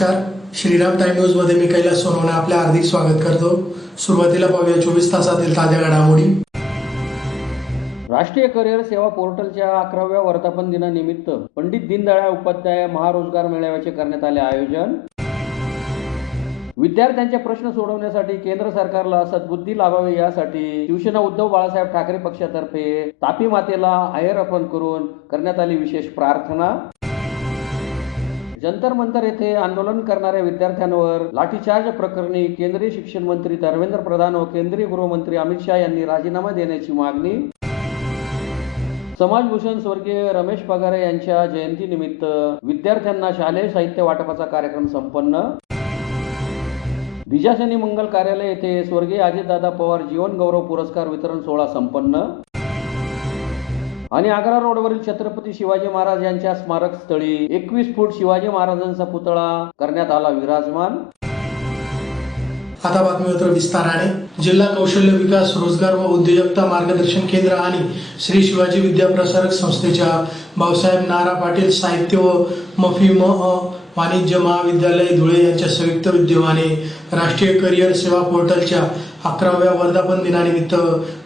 नमस्कार, Shriram time news मध्ये मी कैलास सोनवणे आपले हार्दिक स्वागत करतो। सुरुवातीला पाहूया 24 तासातील ताज्या घडामोडी। राष्ट्रीय करिअर सेवा पोर्टलच्या 11व्या वर्धापन दिनानिमित्त पंडित दीनदयाळ उपाध्याय महारोजगार मेळाव्याचे करण्यात आले आयोजन। विद्यार्थ्यांचे प्रश्न सोडवण्यासाठी केंद्र सरकारला सद्बुद्धी लाभावी यासाठी शिवसेना उद्धव बाळासाहेब ठाकरे पक्षातर्फे तापी मातेला आहेर अर्पण करून करण्यात आली विशेष प्रार्थना। जंतर मंतर येथे आंदोलन करणाऱ्या विद्यार्थ्यांवर लाठीचार्ज प्रकरणी केंद्रीय शिक्षण मंत्री धर्मेंद्र प्रधान व केंद्रीय गृहमंत्री अमित शाह यांनी राजीनामा देण्याची मागणी। समाजभूषण स्वर्गीय रमेश पगारे यांच्या जयंतीनिमित्त विद्यार्थ्यांना शालेय साहित्य वाटपाचा कार्यक्रम संपन्न। बीजाशनी मंगल कार्यालय येथे स्वर्गीय अजितदादा पवार जीवन गौरव पुरस्कार वितरण सोहळा संपन्न। आणि आग्रा रोडवरील छत्रपती शिवाजी महाराज यांच्या स्मारक स्थळी 21 फूट शिवाजी महाराजांचा पुतळा करण्यात आला विराजमान। आता बातमीपत्र विस्ताराने। जिल्हा कौशल्य विकास रोजगार व उद्योजकता मार्गदर्शन केंद्र आणि श्री शिवाजी विद्या प्रसारक संस्थेच्या भाऊसाहेब नारा पाटील साहित्य व मफिम वाणिज्य महाविद्यालय धुळे यांच्या संयुक्त विद्यमाने राष्ट्रीय करिअर सेवा पोर्टलच्या 11व्या वर्धापन दिनानिमित्त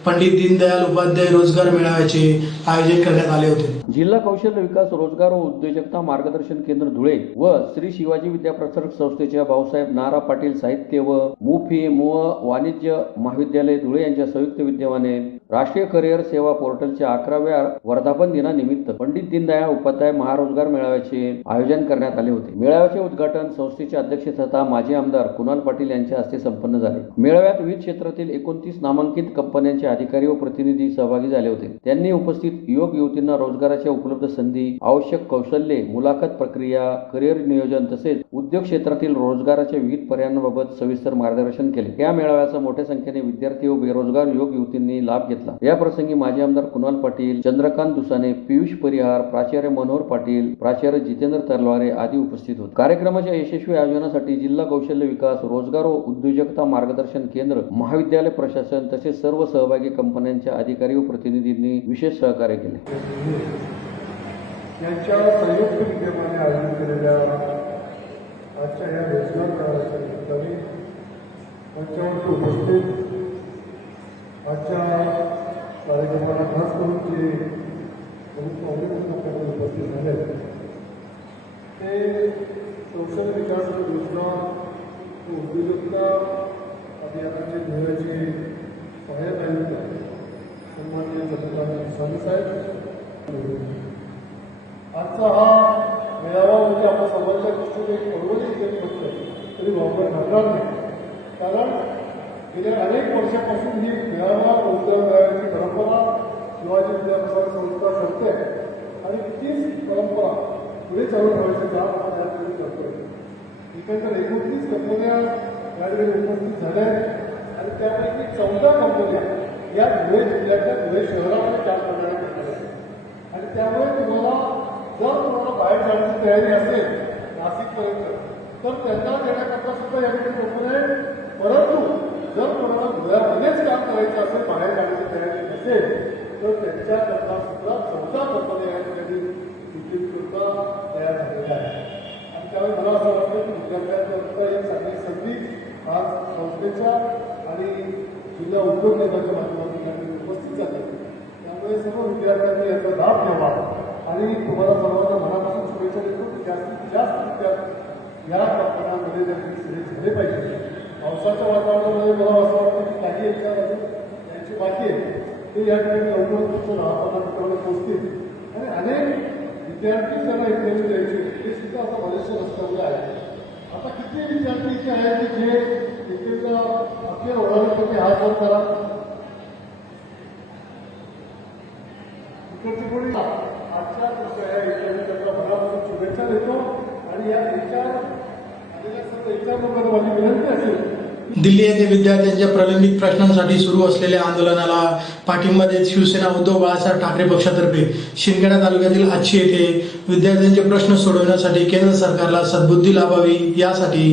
पंडित दीनदयाळ उपाध्याय रोजगार मेळाव्याचे आयोजन करण्यात आले होते। जिल्हा कौशल्य विकास रोजगार व उद्योजकता मार्गदर्शन केंद्र धुळे व श्री शिवाजी विद्या प्रसारक संस्थेच्या भाऊसाहेब नारा पाटील साहित्य व मुफिम वाणिज्य महाविद्यालय धुळे यांच्या संयुक्त विद्यमाने राष्ट्रीय करिअर सेवा पोर्टलच्या 11व्या वर्धापन दिनानिमित्त पंडित दीनदयाळ उपाध्याय महारोजगार मेळाव्याचे आयोजन करण्यात आले होते। मेळाव्याचे उद्घाटन संस्थेचे अध्यक्ष तथा माजी आमदार कुणाल पाटील यांच्या हस्ते संपन्न झाले। मेळाव्यात विविध क्षेत्रातील 29 नामांकित कंपन्यांचे अधिकारी व प्रतिनिधी सहभागी झाले होते। त्यांनी उपस्थित युवक युवतींना रोजगाराच्या उपलब्ध संधी, आवश्यक कौशल्ये, मुलाखत प्रक्रिया, करिअर नियोजन तसेच उद्योग क्षेत्रातील रोजगाराच्या विविध पर्यायांबाबत सविस्तर मार्गदर्शन केले। या मेळाव्याचा मोठ्या संख्येने विद्यार्थी व बेरोजगार युवक युवतींनी लाभ घेतला। या प्रसंगी माजी आमदार कुणाल पाटील, चंद्रकांत दुसाने, पियुष परिहार, प्राचार्य मनोहर पाटील, प्राचार्य जितेंद्र तलवारे आदी उपस्थित होते। कार्यक्रमाच्या यशस्वी आयोजनासाठी जिल्हा कौशल्य विकास रोजगार व उद्योजकता मार्गदर्शन केंद्र, महाविद्यालय प्रशासन तसेच सर्व सहभागी कंपन्यांच्या अधिकारी व प्रतिनिधींनी विशेष सहकार्य केले। यांच्या संयुक्त विद्यमाने आयोजित केलेल्या आजच्या या रोजगार मेळाव्याच्या निमित्ताने मंचावर उपस्थित आजच्या कार्यक्रमाला खास करून जे उपस्थित झाले ते कौशल्य विकास रोजगार व उद्योजकता अभियानाचे धुळ्याचे सहाय्यक आयुक्त सन्माननीय चंद्रकांत दुसाने साहेब। आजचा हा मेळावा म्हणजे आपल्या समाजाच्या दृष्टीने एक परवडीचे पक्ष तरी वापर घडणार नाही, कारण गेल्या अनेक वर्षापासून ही मेळावा रोजगार मेळाव्याची परंपरा शिवाजी विद्या प्रसारक संस्था करते आणि तीच परंपरा पुढे चालू ठेवायचं काम आपण या ठिकाणी करतोय। एकंदर 29 कंपन्या यावेळी उपस्थित झाल्या आणि त्यापैकी 14 कंपन्या या धुळे जिल्ह्याच्या धुळे शहरामध्ये काम करण्यात आल्या आणि त्यामुळे तुम्हाला जर तुम्हाला बाहेर जाण्याची तयारी असेल नाशिकपर्यंत तर त्यांना देण्याकरता सुद्धा या ठिकाणी कंपन्या आहे। परंतु जर तुम्हाला धुळ्यामध्येच काम करायचं असेल, बाहेर जाण्याची तयारी नसेल तर त्यांच्याकरता सुद्धा 14 कंपन्या या ठिकाणी सुट्टीकरता तयार झालेल्या आहेत। आणि त्यामुळे मला असं वाटतं की विद्यार्थ्यांकरता एक चांगली संधी आज संस्थेच्या आणि जिल्हा उद्योग केंद्राच्या माध्यमातून या ठिकाणी उपस्थित झाली। त्यामुळे सर्व विद्यार्थ्यांनी याचा लाभ घ्यावा आणि तुम्हाला सर्वांना मनापासून शुभेच्छा देतो की जास्तीत जास्त विद्यार्थी या कंपन्यांमध्ये त्यांनी सिलेक्ट झाले पाहिजे। पावसाच्या वातावरणामध्ये मला असं वाटतं की काही एक्झाम त्यांची बाकी आहे ते या ठिकाणी लवकरच तुमचं 10-15 पोहोचतील आणि अनेक विद्यार्थी ज्यांना इंटरव्ह्यू द्यायचे ते सुद्धा आता बरेचसे रस्त्यावर आहे। आता किती विद्यार्थी इथे आहेत की जे इंटरव्ह्यूला अखेर होणार तुम्ही हात वर करा इकडची कोणी आजच्या इंटरव्ह्यूला मनापासून शुभेच्छा देतो आणि या विचार आलेल्या सर्व विचार माझी विनंती असेल दिल्ली येथे विद्यार्थ्यांच्या प्रलंबित प्रश्नांसाठी सुरू असलेल्या आंदोलनाला पाठिंबा देत शिवसेना उद्धव बाळासाहेब ठाकरे पक्षातर्फे शिंदखेडा तालुक्यातील आच्छी येथे विद्यार्थ्यांचे प्रश्न सोडवण्यासाठी केंद्र सरकारला सद्बुद्धी लाभावी यासाठी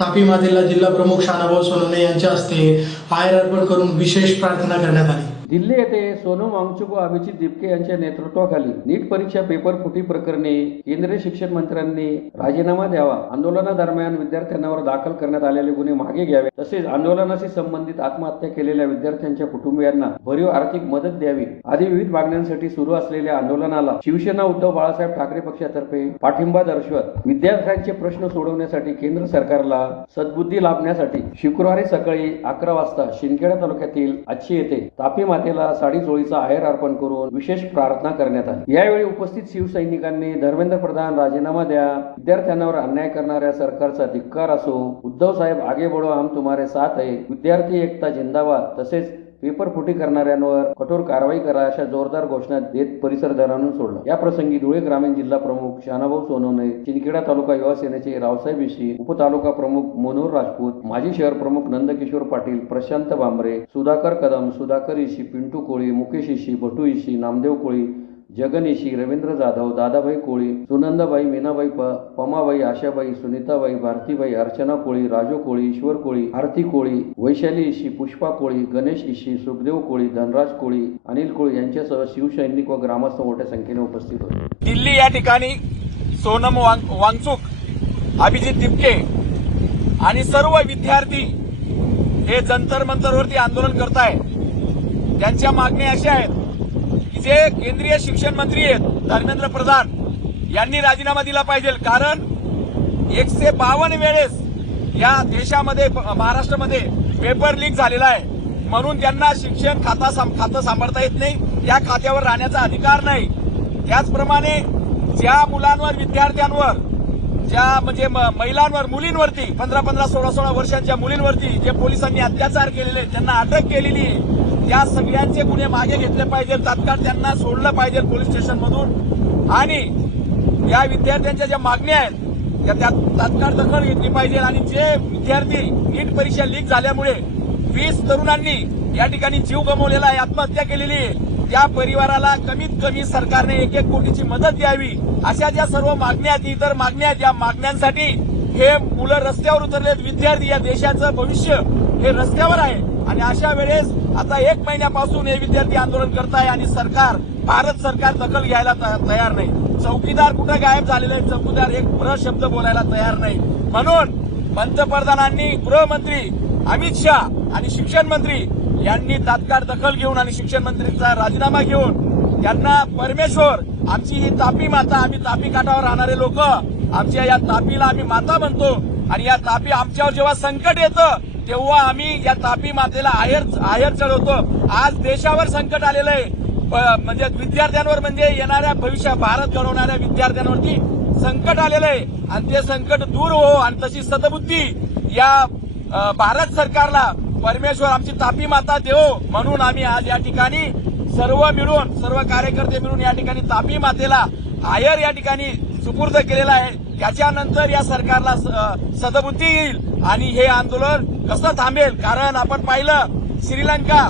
तापी मातेला जिल्हा प्रमुख शानाभाऊ सोनवणे यांच्या हस्ते आहेर अर्पण करून विशेष प्रार्थना करण्यात आली। दिल्ली येथे सोनम वांगचुक व अभिजित दिपके यांच्या नेतृत्वाखाली नीट परीक्षा पेपर फुटी प्रकरणी केंद्रीय शिक्षण मंत्र्यांनी राजीनामा द्यावा, आंदोलनादरम्यान विद्यार्थ्यांवर दाखल करण्यात आलेले गुन्हे मागे घ्यावे, तसेच आंदोलनाशी संबंधित आत्महत्या केलेल्या विद्यार्थ्यांच्या कुटुंबियांना भरीव आर्थिक मदत द्यावी आदी विविध मागण्यांसाठी सुरू असलेल्या आंदोलनाला शिवसेना उद्धव बाळासाहेब ठाकरे पक्षातर्फे पाठिंबा दर्शवत विद्यार्थ्यांचे प्रश्न सोडवण्यासाठी केंद्र सरकारला सद्बुद्धी लाभण्यासाठी शुक्रवारी सकाळी 11 वाजता शिंदखेडा तालुक्यातील आच्छी येथे तापी मातेला साडी चोळीचा आहेर अर्पण करून विशेष प्रार्थना करण्यात आली। यावेळी उपस्थित शिवसैनिकांनी धर्मेंद्र प्रधान राजीनामा द्या, विद्यार्थ्यांवर अन्याय करणाऱ्या सरकारचा धिक्कार असो, उद्धव साहेब आगे बढ़ो हम तुम्हारे साथ है, विद्यार्थी एकता जिंदाबाद तसेच पेपर फुटी करणाऱ्यांवर कठोर कारवाई करा अशा जोरदार घोषणा देत परिसर दणाणून सोडला। या प्रसंगी धुळे ग्रामीण जिल्हा प्रमुख शानाभाऊ सोनवणे, शिंदखेडा तालुका युवा सेनेचे रावसाहेब इशी, उपतालुका प्रमुख मनोहर राजपूत, माजी शहर प्रमुख नंदकिशोर पाटील, प्रशांत बांबरे, सुधाकर कदम, सुधाकर इशी, पिंटू कोळी, मुकेश इशी, भटू इशी, नामदेव कोळी, जगन इशी, रवींद्र जाधव, दादाभाई कोळी, सुनंदाबाई, मीनाबाई, पमाबाई, आशाबाई, सुनीताबाई, भारतीबाई, अर्चना कोळी, राजू कोळी, ईश्वर कोळी, आरती कोळी, वैशाली इशी, पुष्पा कोळी, गणेश इशी, सुखदेव कोळी, धनराज कोळी, अनिल कोळी यांच्यासह शिवसैनिक व ग्रामस्थ मोठ्या संख्येने उपस्थित होते। दिल्ली या ठिकाणी सोनम वांगचुक, अभिजित दिपके आणि सर्व विद्यार्थी हे जंतर मंतरवरती आंदोलन करताय। त्यांच्या मागण्या अशा आहेत की जे केंद्रीय शिक्षण मंत्री आहेत धर्मेंद्र प्रधान यांनी राजीनामा दिला पाहिजे, कारण 152 वेळेस या देशामध्ये महाराष्ट्रामध्ये पेपर लीक झालेला आहे, म्हणून त्यांना शिक्षण खातं सांभाळता येत नाही, या खात्यावर राहण्याचा अधिकार नाही। त्याचप्रमाणे ज्या मुलांवर, विद्यार्थ्यांवर, ज्या म्हणजे महिलांवर, मुलींवरती 15-15, 16-16 वर्षांच्या मुलींवरती जे पोलिसांनी अत्याचार केलेले, त्यांना अटक केलेली आहे, या सगळ्यांचे गुन्हे मागे घेतले पाहिजे, तात्काळ त्यांना सोडलं पाहिजे पोलीस स्टेशनमधून आणि या विद्यार्थ्यांच्या ज्या मागण्या आहेत त्या तात्काळ दखल घेतली पाहिजे। आणि जे विद्यार्थी नीट परीक्षा लीक झाल्यामुळे 20 तरुणांनी या ठिकाणी जीव गमावलेला आहे, आत्महत्या केलेली आहे, त्या परिवाराला कमीत कमी सरकारने 1-1 कोटीची मदत द्यावी, अशा ज्या सर्व मागण्या आहेत, इतर मागण्या आहेत, या मागण्यांसाठी हे मुलं रस्त्यावर उतरलेत। विद्यार्थी, या देशाचं भविष्य हे रस्त्यावर आहे आणि अशा वेळेस आता 1 महिन्यापासून हे विद्यार्थी आंदोलन करताय आणि सरकार, भारत सरकार दखल घ्यायला तयार नाही। चौकीदार कुठं गायब झालेले आहेत, चौकीदार एक शब्द बोलायला तयार नाही। म्हणून पंतप्रधानांनी, गृहमंत्री अमित शाह आणि शिक्षण मंत्री यांनी तात्काळ दखल घेऊन आणि शिक्षण मंत्रीचा राजीनामा घेऊन त्यांना परमेश्वर, आमची ही तापी माता, आम्ही तापी काठावर राहणारे लोक, आमच्या या तापीला आम्ही माता म्हणतो आणि या तापी आमच्यावर जेव्हा संकट येतं तेव्हा आम्ही या तापी मातेला आहेर चढवतो। आज देशावर संकट आलेलं आहे, म्हणजे विद्यार्थ्यांवर, म्हणजे येणाऱ्या भविष्यात भारत घडवणाऱ्या विद्यार्थ्यांवरती संकट आलेलं आहे आणि ते संकट दूर हो आणि तशी सद्बुद्धी या भारत सरकारला परमेश्वर, आमची तापी माता देव, म्हणून आम्ही आज या ठिकाणी सर्व कार्यकर्ते मिळून या ठिकाणी तापी मातेला आहेर या ठिकाणी सुपूर्द केलेला आहे। त्याच्यानंतर या सरकारला सद्बुद्धी येईल आणि हे आंदोलन कसं थांबेल, कारण आपण पाहिलं श्रीलंका,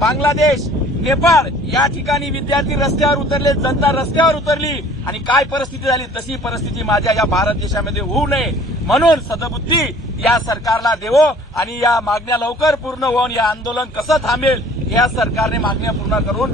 बांगलादेश, नेपाळ या ठिकाणी विद्यार्थी रस्त्यावर उतरले, जनता रस्त्यावर उतरली आणि काय परिस्थिती झाली, तशी परिस्थिती माझ्या या भारत देशामध्ये होऊ नये म्हणून सद्बुद्धी या सरकारला देवो आणि या मागण्या लवकर पूर्ण होऊन या आंदोलन कसं थांबेल या सरकारने मागण्या पूर्ण करून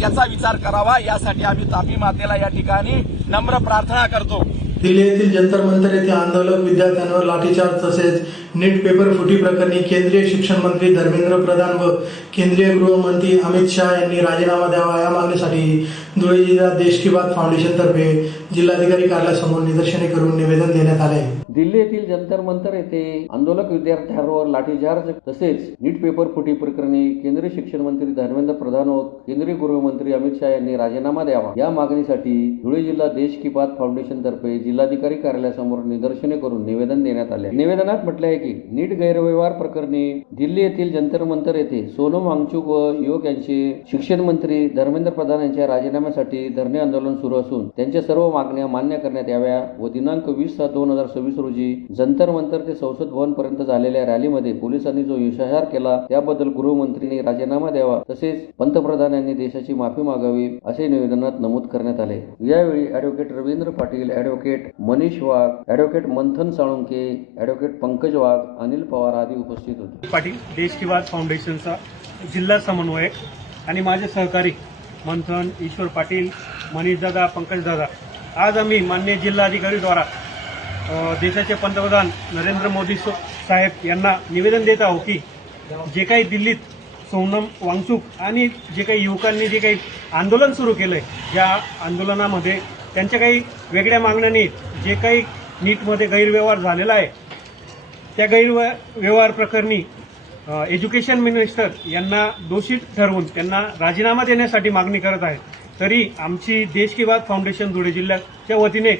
याचा विचार करावा, यासाठी आम्ही तापी मातेला या ठिकाणी नम्र प्रार्थना करतो। दिल्ली येथील जंतर मंतर येथे आंदोलक विद्यार्थ्यांवर लाठीचार्ज तसेच नीट पेपर फुटी प्रकरणी केंद्रीय शिक्षण मंत्री धर्मेंद्र प्रधान व केंद्रीय गृहमंत्री अमित शाह यांनी राजीनामा द्यावा या मागणीसाठी धुळे जिल्हा देश की बात फाउंडेशन तर्फे जिल्हाधिकारी कार्यालयासमोर निदर्शने करून निवेदन देण्यात आले। दिल्ली येथील जंतर मंतर येथे आंदोलक विद्यार्थ्यांवर लाठीचार्ज तसेच नीट पेपर फुटी प्रकरणी केंद्रीय शिक्षण मंत्री धर्मेंद्र प्रधान व केंद्रीय गृहमंत्री अमित शाह यांनी राजीनामा द्यावा या मागणीसाठी धुळे जिल्हा देश की बात फाउंडेशन तर्फे जिल्हाधिकारी कार्यालयासमोर निदर्शने करून निवेदन देण्यात आले। निवेदनात म्हटले आहे की नीट गैरव्यवहार प्रकरणी दिल्ली येथील जंतर मंतर येथे सोनम वांगचुक व युवक यांचे शिक्षण मंत्री धर्मेंद्र प्रधान यांच्या राजीनाम्यासाठी धरणे आंदोलन सुरू असून त्यांच्या सर्व मागण्या मान्य करण्यात याव्या व दिनांक 20/7/2026 रोजी जंतर मंतर ते संसद भवन पर्यंत झालेल्या रॅलीमध्ये पोलिसांनी जो हिंसाचार केला त्याबद्दल गृहमंत्र्यांनी राजीनामा द्यावा तसेच पंतप्रधान यांनी देशाची माफी मागावी असे निवेदनात नमूद करण्यात आले। यावेळी ॲडव्होकेट रवींद्र पाटील, ॲडव्होकेट मनीष वाघ, ॲडव्होकेट मंथन साळुंके, ॲडव्होकेट पंकज वाघ, अनिल पवार आदी उपस्थित होते। पाटील, देश की बात फाउंडेशनचा जिल्हा समन्वयक। आणि माझे सहकारी मंथन, ईश्वर पाटील, मनीषदादा, पंकजदादा, आज आम्ही माननीय जिल्हाधिकारीद्वारा देशाचे पंतप्रधान नरेंद्र मोदी साहेब यांना निवेदन देत आहोत की जे काही दिल्लीत सोनम वांगचुक आणि जे काही युवकांनी जे काही आंदोलन सुरू केलं आहे, या आंदोलनामध्ये त्यांच्या काही वेगळ्या मागण्यांनी जे काही नीटमध्ये गैरव्यवहार झालेला आहे, त्या गैरव्यवहार प्रकरणी एज्युकेशन मिनिस्टर यांना दोषी ठरवून त्यांना राजीनामा देण्यासाठी मागणी करत आहे. तरी आमची देश की बात फाउंडेशन धुळे जिल्ह्याच्या वतीने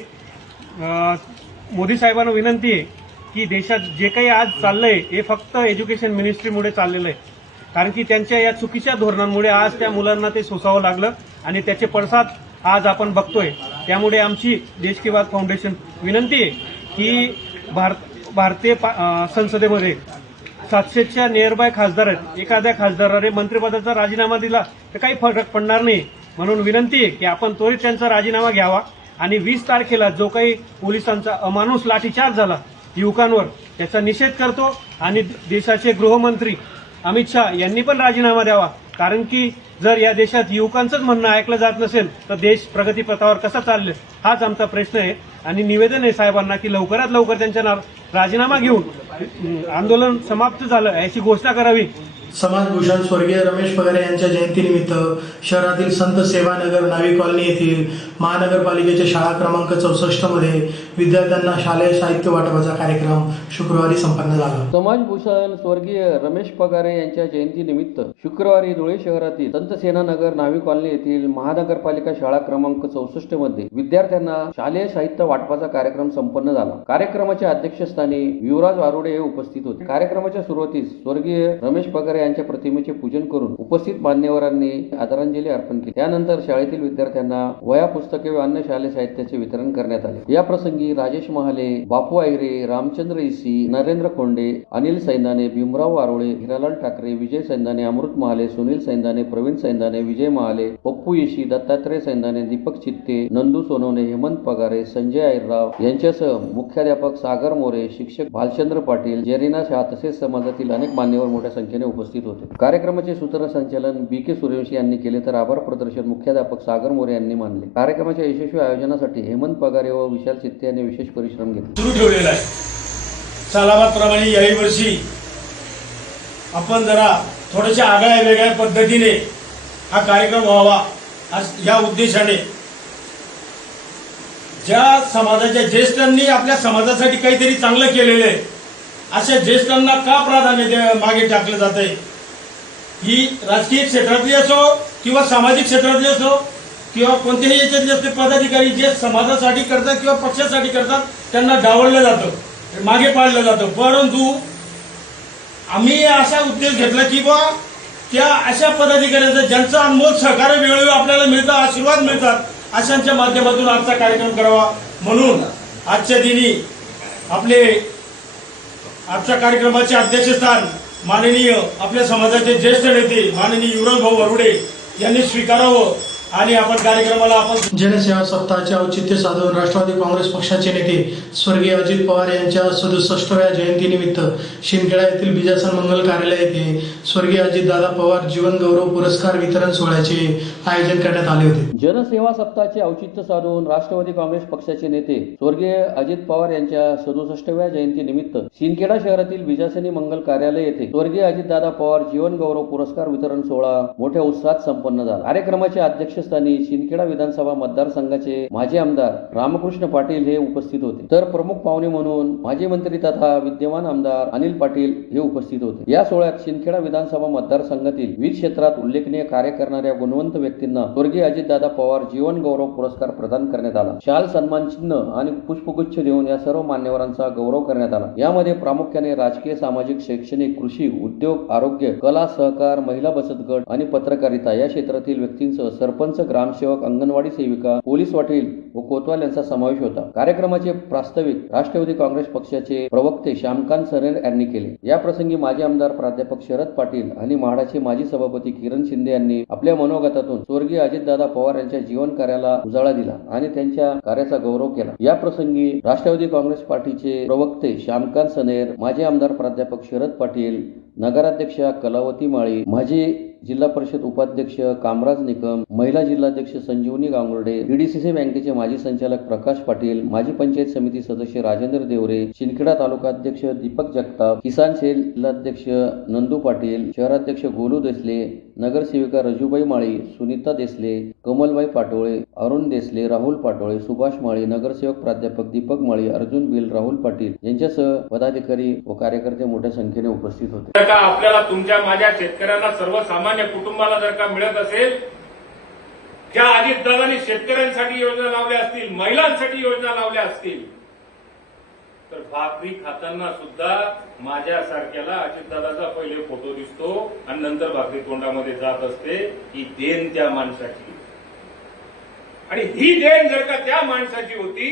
मोदी साहेबांना विनंती आहे की देशात जे काही आज चाललंय हे फक्त एज्युकेशन मिनिस्ट्रीमुळे चाललेलं आहे. कारण की त्यांच्या या चुकीच्या धोरणांमुळे आज त्या मुलांना ते सोसावं लागलं आणि त्याचे पडसाद आज आपण बघतोय. त्यामुळे आमची देश की बात फाउंडेशन विनंती आहे की भारतीय संसदेमध्ये 700च्या नियरबाय खासदार आहेत. एखाद्या खासदाराने मंत्रिपदाचा राजीनामा दिला तर काही फरक पडणार नाही. म्हणून विनंती आहे की आपण त्वरित त्यांचा राजीनामा घ्यावा आणि 20 तारखेला जो काही पोलिसांचा अमानुष लाठीचार्ज झाला युवकांवर, त्याचा निषेध करतो आणि देशाचे गृहमंत्री अमित शहा यांनी पण राजीनामा द्यावा. कारण की जर या देशात युवकांचंच म्हणणं ऐकलं जात नसेल तर देश प्रगतीपथावर कसा चालले, हाच आमचा प्रश्न आहे. आणि निवेदन आहे साहेबांना की लवकरात लवकर त्यांच्या राजीनामा घेऊन आंदोलन समाप्त झालं याची घोषणा करावी. समाजभूषण स्वर्गीय रमेश पगारे यांच्या जयंतीनिमित्त शहरातील संत सेवानगर नावी कॉलनी येथील महानगरपालिकेच्या शाळा क्रमांक 64 मध्ये विद्यार्थ्यांना शालेय साहित्य वाटपाचा कार्यक्रम शुक्रवारी संपन्न झाला. समाजभूषण स्वर्गीय रमेश पगारे यांच्या जयंतीनिमित्त शुक्रवारी धुळे शहरातील संत सेनानगर नावी कॉलनी येथील महानगरपालिका शाळा क्रमांक 64 मध्ये विद्यार्थ्यांना शालेय साहित्य वाटपाचा कार्यक्रम संपन्न झाला. कार्यक्रमाच्या अध्यक्षस्थानी युवराज आरोडे हे उपस्थित होते. कार्यक्रमाच्या सुरुवातीस स्वर्गीय रमेश पगारे यांच्या प्रतिमेचे पूजन करून उपस्थित मान्यवरांनी आदरांजली अर्पण केली. त्यानंतर शाळेतील विद्यार्थ्यांना वह्या, पुस्तके व अन्य शालेय साहित्याचे वितरण करण्यात आले. या प्रसंगी राजेश महाले, बापू आहिरे, रामचंद्र इसी, नरेंद्र कोंडे, अनिल सैंदाने, भीमराव आरोळे, हिरालाल ठाकरे, विजय सैंदाने, अमृत महाले, सुनील सैंदाने, प्रवीण सैंदाने, विजय महाले, पप्पू इशी, दत्तात्रय सैंदाने, दीपक चित्ते, नंदू सोनवणे, हेमंत पगारे, संजय आहिरराव यांच्यासह मुख्याध्यापक सागर मोरे, शिक्षक भालचंद्र पाटील, जेरिना शाह तसेच समाजातील अनेक मान्यवर मोठ्या संख्येने उपस्थित होते. कार्यक्रमाचे सूत्रसंचालन बी.के. सूर्यवंशी यांनी केले तर आभार प्रदर्शन मुख्याध्यापक सागर मोरे यांनी मानले. कार्यक्रमाच्या यशस्वी आयोजनासाठी हेमंत पगारे व विशाल चित्ते यांनी विशेष परिश्रम घेतले. सुरू ठेवलेला आहे. सालाबादप्रमाणे याही वर्षी आपण जरा थोड्याशा आगळ्या वेगळ्या पद्धतीने हा कार्यक्रम व्हावा या उद्देशाने ज्या समाजाच्या ज्येष्ठांनी आपल्या समाजासाठी काहीतरी चांगलं केलेलं आहे अशा ज्येष्ठांना का प्राधान्य मागे टाकलं जात आहे. ही राजकीय क्षेत्रातली असो किंवा सामाजिक क्षेत्रातली असो किंवा कोणत्याही याच्यातले पदाधिकारी जे समाजासाठी करतात किंवा पक्षासाठी करतात त्यांना डावललं जातं, मागे पाडलं जातं. परंतु आम्ही असा उद्देश घेतला की बा त्या अशा पदाधिकाऱ्यांचा ज्यांचं अनमोल सहकार्य वेळोवेळी आपल्याला मिळतं, आशीर्वाद मिळतात, अशांच्या माध्यमातून आजचा कार्यक्रम करावा. म्हणून आजच्या दिनी आजच्या कार्यक्रमाचे अध्यक्षस्थान माननीय आपल्या समाजाचे ज्येष्ठ नेते माननीय युवराज भाऊ आरोडे यांनी स्वीकारावं आणि आपण कार्यक्रमाला जनसेवा सप्ताहाचे औचित्य साधून राष्ट्रवादी काँग्रेस पक्षाचे नेते स्वर्गीय अजित पवार यांच्या 67व्या जयंतीनिमित्त शिंदखेडा येथील बिजासन मंगल कार्यालय येथे स्वर्गीय अजितदादा पवार जीवन गौरव पुरस्कार वितरण सोहळ्याचे आयोजन करण्यात आले होते. जनसेवा सप्ताहाचे औचित्य साधून राष्ट्रवादी काँग्रेस पक्षाचे नेते स्वर्गीय अजित पवार यांच्या 67व्या जयंतीनिमित्त शिंदखेडा शहरातील बिजासनी मंगल कार्यालय येथे स्वर्गीय अजितदादा पवार जीवन गौरव पुरस्कार वितरण सोहळा मोठ्या उत्साहात संपन्न झाला. कार्यक्रमाचे अध्यक्षस्थानी शिंदखेडा विधानसभा मतदारसंघाचे माजी आमदार रामकृष्ण पाटील हे उपस्थित होते. तर प्रमुख पाहुणे म्हणून माजी मंत्री तथा विद्यमान आमदार अनिल पाटील हे उपस्थित होते. या सोहळ्यात शिंदखेडा विधानसभा मतदारसंघातील विविध क्षेत्रात उल्लेखनीय कार्य करणाऱ्या गुणवंत व्यक्तींना स्वर्गीय अजितदादा पवार जीवन गौरव पुरस्कार प्रदान करण्यात आला. शाल, सन्मान चिन्ह आणि पुष्पगुच्छ देऊन या सर्व मान्यवरांचा गौरव करण्यात आला. यामध्ये प्रामुख्याने राजकीय, सामाजिक, शैक्षणिक, कृषी, उद्योग, आरोग्य, कला, सहकार, महिला बचत गट आणि पत्रकारिता या क्षेत्रातील व्यक्तींसह सरपंच, ग्रामसेवक, अंगणवाडी सेविका, पोलीस पाटील व कोतवाल यांचा समावेश होता. कार्यक्रमाचे प्रास्ताविक राष्ट्रवादी काँग्रेस पक्षाचे प्रवक्ते श्यामकांत सरेर यांनी केले. या प्रसंगी माजी आमदार प्राध्यापक शरद पाटील आणि म्हाडाचे माजी सभापती किरण शिंदे यांनी आपल्या मनोगतातून स्वर्गीय अजितदादा पवार यांच्या जीवन कार्याला उजाळा दिला आणि त्यांच्या कार्याचा गौरव केला. या प्रसंगी राष्ट्रवादी काँग्रेस पार्टीचे प्रवक्ते श्यामकांत सनेर, माजी आमदार प्राध्यापक शरद पाटील, नगराध्यक्षा कलावती माळी, माजी जिल्हा परिषद उपाध्यक्ष कामराज निकम, महिला जिल्हाध्यक्ष संजीवनी गांगुर्डे, डीडीसीसी बँकेचे माजी संचालक प्रकाश पाटील, माजी पंचायत समिती सदस्य राजेंद्र देवरे, शिंदखेडा तालुका अध्यक्ष दीपक जगताप, किसान सेल अध्यक्ष नंदू पाटील, शहराध्यक्ष गोलू देसले, नगरसेविका रजूबाई माळी, सुनीता देसले, कमलबाई पाटोळे, अरुण देसले, राहुल पाटोळे, सुभाष माळी, नगरसेवक प्राध्यापक दीपक माळी, अर्जुन बिल, राहुल पाटील यांच्यासह पदाधिकारी व कार्यकर्ते मोठ्या संख्येने उपस्थित होते. जर का आपल्याला तुमच्या माझ्या शेतकऱ्यांना सर्वसामान्य कुटुंबाला जर का मिळत असेल, ज्या अजितदादांनी शेतकऱ्यांसाठी योजना लावल्या असतील, महिलांसाठी योजना लावल्या असतील, तर भाकरी खाताना सुद्धा माझ्यासारख्याला अजितदादाचा पहिले फोटो दिसतो आणि नंतर भाकरी तोंडामध्ये जात असते. ही देण त्या माणसाची, आणि ही देण जर का त्या माणसाची होती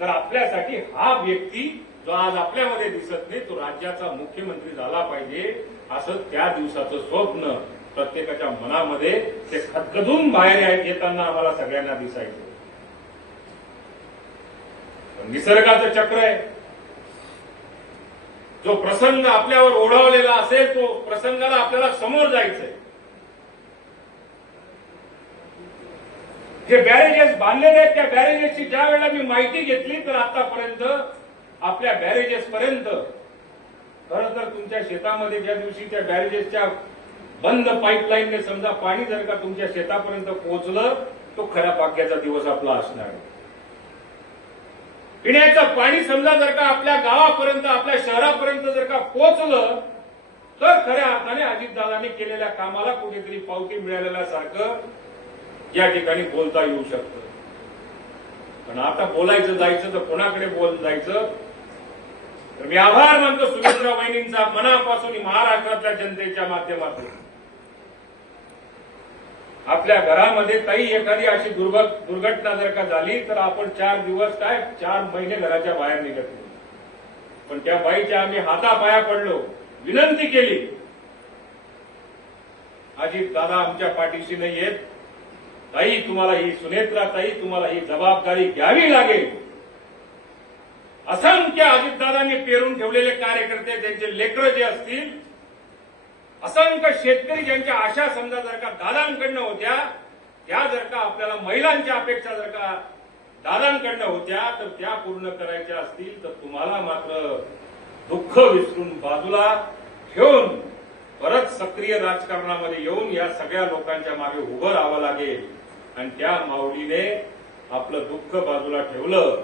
तर आपल्यासाठी हा व्यक्ती जो आज आपल्यामध्ये दिसत नाही तो राज्याचा मुख्यमंत्री झाला पाहिजे असं त्या दिवसाचं स्वप्न प्रत्येकाच्या मनामध्ये ते खदखदून बाहेर येताना आम्हाला सगळ्यांना दिसायचं. निसर्गाचं चक्र आहे. जो प्रसंग आपल्यावर ओढावलेला असेल तो प्रसंगाला आपल्याला समोर जायचंय. जे बॅरेजेस बांधलेले आहेत त्या बॅरेजेसची ज्या वेळेला मी माहिती घेतली तर आतापर्यंत आपल्या बॅरेजेस पर्यंत खरं तर तुमच्या शेतामध्ये ज्या दिवशी त्या बॅरेजेसच्या बंद पाईपलाईनने समजा पाणी जर का तुमच्या शेतापर्यंत पोहोचलं तो खऱ्या भाग्याचा दिवस आपला असणार आहे. पिण्याचं पाणी समजा जर का आपल्या गावापर्यंत आपल्या शहरापर्यंत जर का पोहोचलं तर खऱ्या अर्थाने अजितदादांनी केलेल्या कामाला कुठेतरी पावती मिळालेल्यासारखं या ठिकाणी बोलता येऊ शकतं. पण आता बोलायचं जायचं तर कोणाकडे जायचं. तर मी आभार मानतो सुमित्रा वहिनींचा मनापासून महाराष्ट्रातल्या जनतेच्या माध्यमातून. आपल्या घरामध्ये काही एखादी अशी दुर्घटना जर का झाली तर आपण 4 दिवस 4 महिने घराच्या बाहेर निघत नाही. पण त्या बाईच्या आम्ही हातापाया पडलो, विनंती केली, अजित दादा आमच्या पाठीशी नाही येत, ताई तुम्हाला ही सुनेत्रा ताई तुम्हाला ही जबाबदारी घ्यावी लागेल. असंख्य अजितदादांनी पेरून ठेवलेले कार्यकर्ते त्यांचे लेकरं जे असतील, असंख्य शेतकरी ज्यांच्या आशा समजा जर का दादांकडनं होत्या त्या जर का आपल्याला महिलांच्या अपेक्षा जर का दादांकडनं होत्या तर त्या पूर्ण करायच्या असतील तर तुम्हाला मात्र दुःख विसरून बाजूला ठेवून परत सक्रिय राजकारणामध्ये येऊन या सगळ्या लोकांच्या मागे उभं राहावं लागेल. आणि त्या माऊलीने आपलं दुःख बाजूला ठेवलं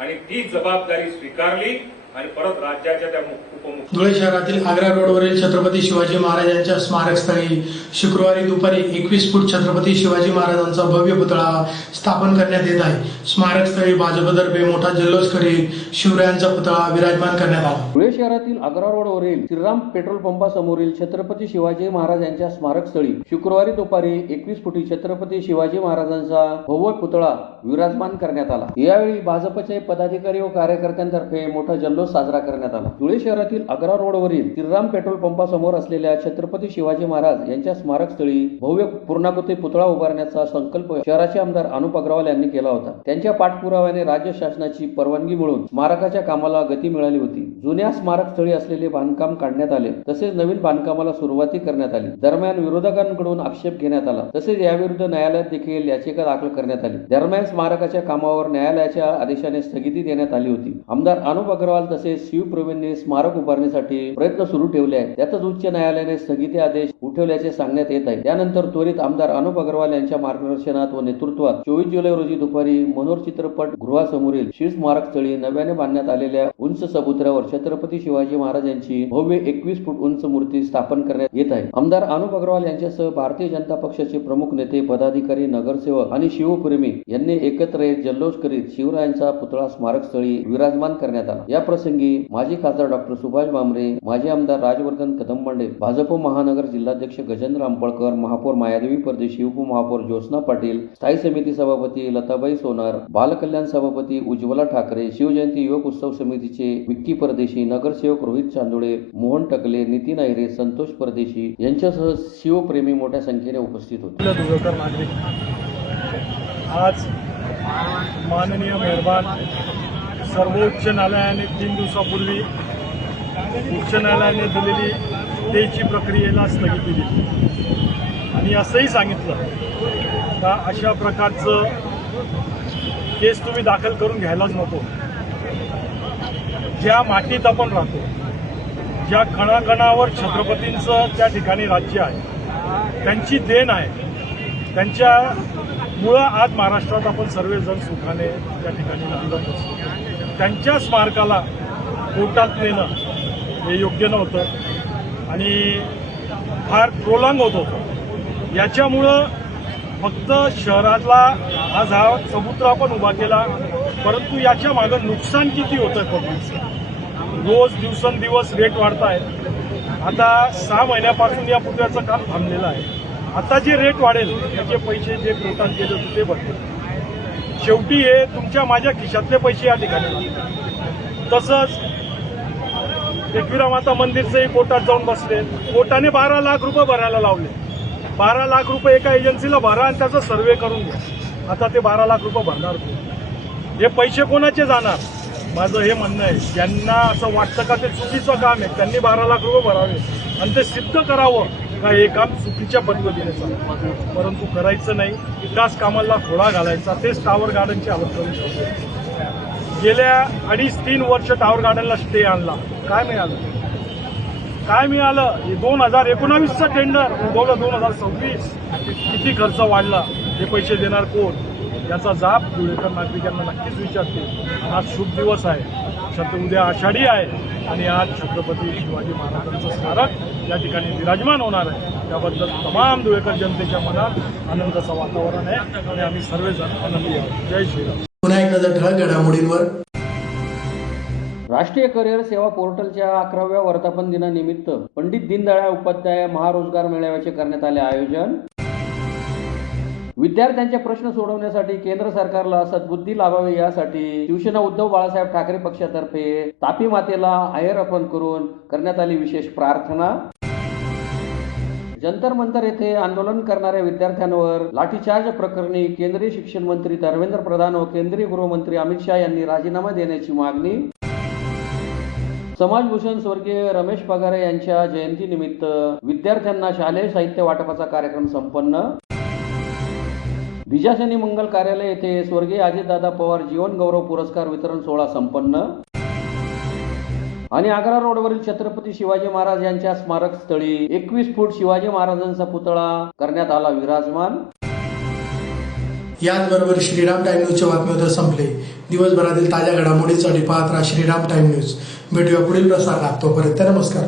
आणि ती जबाबदारी स्वीकारली आणि परत राज्याच्या त्या उपमुख्यमंत्री धुळे शहरातील आग्रा रोडवरील छत्रपती शिवाजी महाराजांच्या स्मारकस्थळी शुक्रवारी दुपारी 21 फूट छत्रपती शिवाजी महाराजांचा भव्य पुतळा स्थापन करण्यात येत आहे. स्मारकस्थळी भाजपतर्फे मोठा जल्लोष करीत शिवरायांचा पुतळा विराजमान करण्यात आला. धुळे शहरातील आग्रा रोडवरील श्रीराम पेट्रोल पंपासमोरील छत्रपती शिवाजी महाराजांच्या स्मारकस्थळी शुक्रवारी दुपारी 21 फुटी छत्रपती शिवाजी महाराजांचा भव्य पुतळा विराजमान करण्यात आला. यावेळी भाजपचे पदाधिकारी व कार्यकर्त्यांतर्फे मोठा जल्लोष साजरा करण्यात आला. धुळे शहरातील आग्रा रोडवरील श्रीराम पेट्रोल पंपासमोर असलेल्या छत्रपती शिवाजी महाराज यांच्या स्मारकस्थळी भव्य पूर्णाकृती पुतळा उभारण्याचा संकल्प शहराचे आमदार अनुप अग्रवाल यांनी केला होता. त्यांच्या पाठपुराव्याने राज्य शासनाची परवानगी मिळून स्मारकाच्या कामाला गती मिळाली होती. जुन्या स्मारकस्थळी असलेले बांधकाम काढण्यात आले तसेच नवीन बांधकामाला सुरुवाती करण्यात आली. दरम्यान विरोधकांकडून आक्षेप घेण्यात आला तसेच याविरुद्ध न्यायालयात देखील याचिका दाखल करण्यात आली. दरम्यान स्मारकाच्या कामावर न्यायालयाच्या आदेशाने स्थगिती देण्यात आली होती. आमदार अनुप अग्रवाल तसेच शिवप्रेमींनी स्मारक उभारण्यासाठी प्रयत्न सुरू ठेवले आहेत. त्यातच उच्च न्यायालयाने स्थगिती आदेश उठवल्याचे सांगण्यात येत आहे. त्यानंतर त्वरित आमदार अनुप अग्रवाल यांच्या मार्गदर्शनात व नेतृत्वात 24 जुलै रोजी दुपारी मनोर चित्रपट गृहासमोरील शिव स्मारकस्थळी नव्याने बांधण्यात आलेल्या उंच चबुतऱ्यावर छत्रपती शिवाजी महाराजांची भव्य 21 फूट उंच मूर्ती स्थापन करण्यात येत आहे. आमदार अनुप अग्रवाल यांच्यासह भारतीय जनता पक्षाचे प्रमुख नेते, पदाधिकारी, नगरसेवक आणि शिवप्रेमी यांनी एकत्र येत जल्लोष करीत शिवरायांचा पुतळा स्मारकस्थळी विराजमान करण्यात आला. या प्रसंगी माजी खासदार डॉक्टर सुभाष भामरे, माजी आमदार राजवर्धन कदमबांडे, भाजप महानगर जिल्हाध्यक्ष गजेंद्र आंबळकर, महापौर मायादेवी परदेशी, उपमहापौर ज्योत्स्ना पाटील, स्थायी समिती सभापती लताबाई सोनार, बालकल्याण सभापती उज्ज्वला ठाकरे, शिवजयंती युवक उत्सव समितीचे विक्की परदेशी, नगरसेवक रोहित चांदोळे, मोहन टकले, नितीन अहिरे, संतोष परदेशी यांच्यासह शिवप्रेमी मोठ्या संख्येने उपस्थित होते. आज माननीय मेहरबान सर्वोच्च न्यायालयाने 3 दिवसापूर्वी उच्च न्यायालयाने दिलेली हत्येची प्रक्रियेला स्थगिती दिली आणि असंही सांगितलं का अशा प्रकारचं केस तुम्ही दाखल करून घ्यायलाच नको. ज्या मातीत आपण राहतो, ज्या कणाकणावर छत्रपतींचं त्या ठिकाणी राज्य आहे, त्यांची देण आहे, त्यांच्यामुळं आज महाराष्ट्रात आपण सर्वजण सुखाने त्या ठिकाणी नांदत असतो. त्यांच्या स्मारकाला कोर्टात नेणं हे योग्य नव्हतं आणि फार प्रोलॉंग होत होतं. याच्यामुळं फक्त शहरातला आज हा चबुतरा आपण उभा केला, परंतु याच्या मागं नुकसान किती होतं पब्लिकचं. रोज दिवसेंदिवस रेट वाढत आहेत. आता 6 महिन्यापासून या पुतळ्याचं काम थांबलेलं आहे. आता जे रेट वाढेल त्याचे पैसे जे कोर्टात गेले होते ते भरतील. शेवटी हे तुमच्या माझ्या खिशातले पैसे या ठिकाणी लागतात. तसंच एकविरा माता मंदिरचंही कोर्टात जाऊन बसले. कोर्टाने 12 लाख रुपये भरायला लावले. 12 लाख रुपये एका एजन्सीला भरा आणि त्याचा सर्व्हे करून घ्या. आता ते 12 लाख रुपये भरणार कोण? हे पैसे कोणाचे जाणार? माझं हे म्हणणं आहे, ज्यांना असं वाटतं का ते चुकीचं काम आहे त्यांनी 12 लाख रुपये भरावे आणि ते सिद्ध करावं का हे काम चुकीच्या पद्धतीने चालतं. परंतु करायचं नाही. विकास कामाला खोळा घालायचा. तेच टावर गार्डनची हालत करू शकतो. गेल्या 2.5-3 वर्ष टावर गार्डनला स्टे आणला. काय मिळालं? काय मिळालं? हे 2019चं टेंडर 2026 किती खर्च वाढला, हे पैसे देणार कोण? याचा जाब धुळेकर नागरिकांना नक्कीच विचारतील. आज शुभ दिवस आहे, उद्या आषाढी आहे आणि आज छत्रपती शिवाजी महाराजांचं स्मारक या ठिकाणी विराजमान होणार आहे. त्याबद्दल तमाम धुळेकर जनतेच्या मनात आनंदाचं वातावरण आहे आणि आम्ही सर्वजण आनंदी आहोत. जय श्रीराम. पुन्हा एक नजर ठळक घडामोडींवर. राष्ट्रीय करिअर सेवा पोर्टलच्या 11व्या वर्धापन दिनानिमित्त पंडित दीनदयाळ उपाध्याय महारोजगार मेळाव्याचे करण्यात आले आयोजन. विद्यार्थ्यांचे प्रश्न सोडवण्यासाठी केंद्र सरकारला सद्बुद्धी लाभावी यासाठी शिवसेना उद्धव बाळासाहेब ठाकरे पक्षातर्फे तापी मातेला आहेर अर्पण करून करण्यात आली विशेष प्रार्थना. जंतर मंतर येथे आंदोलन करणाऱ्या विद्यार्थ्यांवर लाठीचार्ज प्रकरणी केंद्रीय शिक्षण मंत्री धर्मेंद्र प्रधान व केंद्रीय गृहमंत्री अमित शाह यांनी राजीनामा देण्याची मागणी. समाजभूषण स्वर्गीय रमेश पगारे यांच्या जयंतीनिमित्त विद्यार्थ्यांना शालेय साहित्य वाटपाचा कार्यक्रम संपन्न. बीजाशनी मंगल कार्यालय येथे स्वर्गीय अजितदादा पवार जीवन गौरव पुरस्कार वितरण सोहळा संपन्न. आणि आग्रा रोडवरील छत्रपती शिवाजी महाराज यांच्या स्मारक स्थळी 21 फूट शिवाजी महाराजांचा पुतळा करण्यात आला विराजमान. याचबरोबर श्रीराम टाइम न्यूजच्या बातम्या संपले. दिवसभरातील ताज्या घडामोडींसाठी पाहत राहा श्रीराम टाइम न्यूज. भेटूया पुढील प्रसारात. तोपर्यंत नमस्कार.